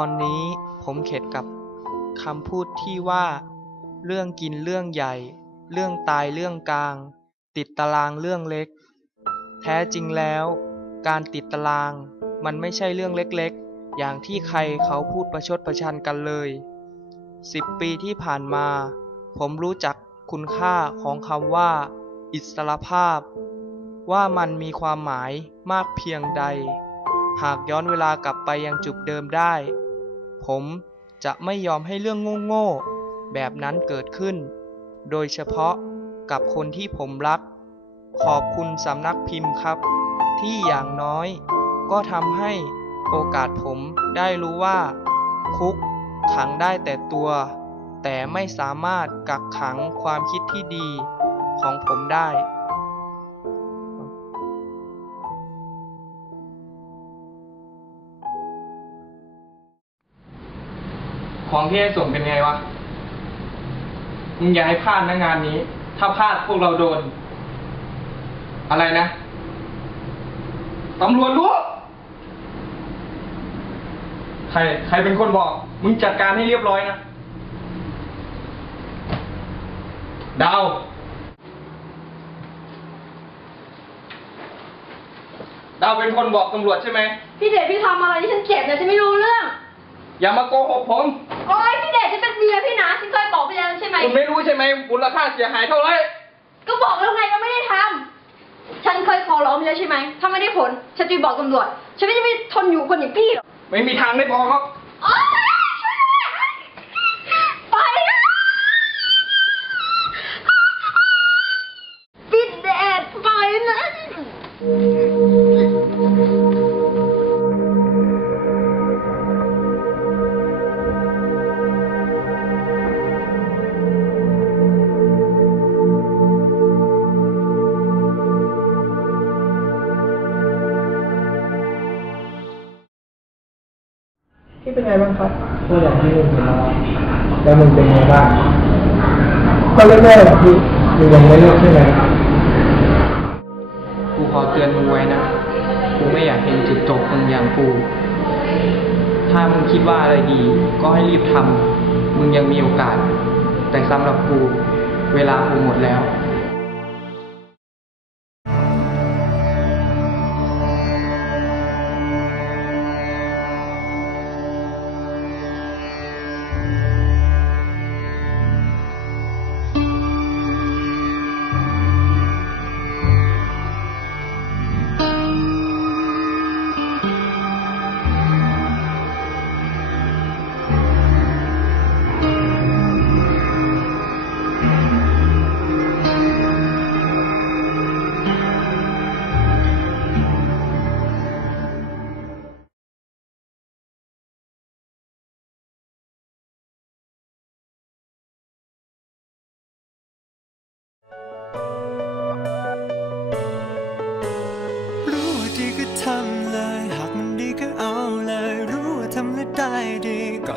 อนนี้ผมเข็ดกับคำพูดที่ว่า เรื่องกินเรื่องใหญ่ เรื่องตายเรื่องกลาง ติดตารางเรื่องเล็ก แท้จริงแล้ว การติดตารางมันไม่ใช่เรื่องเล็กๆ อย่างที่ใครเขาพูดประชดประชันกันเลยสิบปีที่ผ่านมา ผมรู้จักคุณค่าของคำว่า อิสรภาพ ว่ามันมีความหมายมากเพียงใด หากย้อนเวลากลับไปยังจุดเดิมได้ ผมจะไม่ยอมให้เรื่องโง่ๆแบบนั้นเกิดขึ้น โดยเฉพาะกับคนที่ผมรัก ขอบคุณสำนักพิมพ์ครับ ที่อย่างน้อย ก็ทำให้โอกาสผมได้รู้ว่า คุกขังได้แต่ตัว แต่ไม่สามารถกักขังความคิดที่ดีของผมได้ ของที่ให้ส่งเป็นไงวะ มึงอย่าให้พลาดนะงานนี้ ถ้าพลาดพวกเราโดน อะไรนะ ตำรวจรู้ ใคร ใครเป็นคนบอก มึงจัดการให้เรียบร้อยนะ ดาว ดาวเป็นคนบอกตำรวจใช่ไหม พี่เดชพี่ทำอะไรที่ฉันเจ็บเนี่ยฉันไม่รู้เรื่อง อย่ามาโกหกผม โอ๊ยพี่เดชฉันเป็นเมียพี่นะฉันเคยบอกไปแล้วใช่ไหม คุณไม่รู้ใช่ไหมมูลค่าเสียหายเท่าไหร่ก็บอกแล้วไงว่าไม่ได้ทำฉันเคยขอร้องไปแล้วใช่ไหม ถ้าไม่ได้ผล ฉันจะไปบอกตำรวจ ฉันไม่จะไปทนอยู่คนอย่างพี่หรอก ไม่มีทางได้พอครับ พี่เป็นไงบ้างครับก็อย่างที่มึงเห็นแล้วแล้วมึงเป็นไงบ้างก็เรื่อยๆแหละพี่มึงยังไม่เลิกใช่ไหมกูขอเตือนมึงไว้นะ กูไม่อยากเห็นจุดจบมึงอย่างกู ถ้ามึงคิดว่าอะไรดี ก็ให้รีบทำมึงยังมีโอกาส แต่สำหรับกู เวลากูหมดแล้ว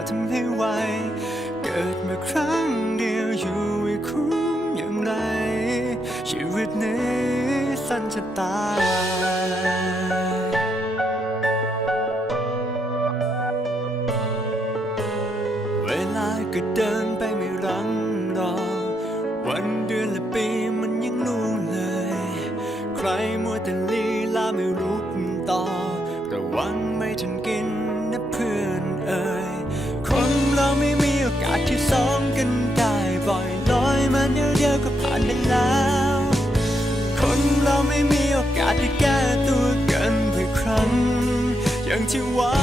ทำให้ไว เกิดมาครั้งเดียวอยู่ให้คุ้มอย่างไร ชีวิตนี้สั้นจะตายเวลาก็เดินไปไม่รังรอ วันเดือนและปีมันยังล่วงเลย ใครมัวแต่ลี ไม่มีโอกาสไว้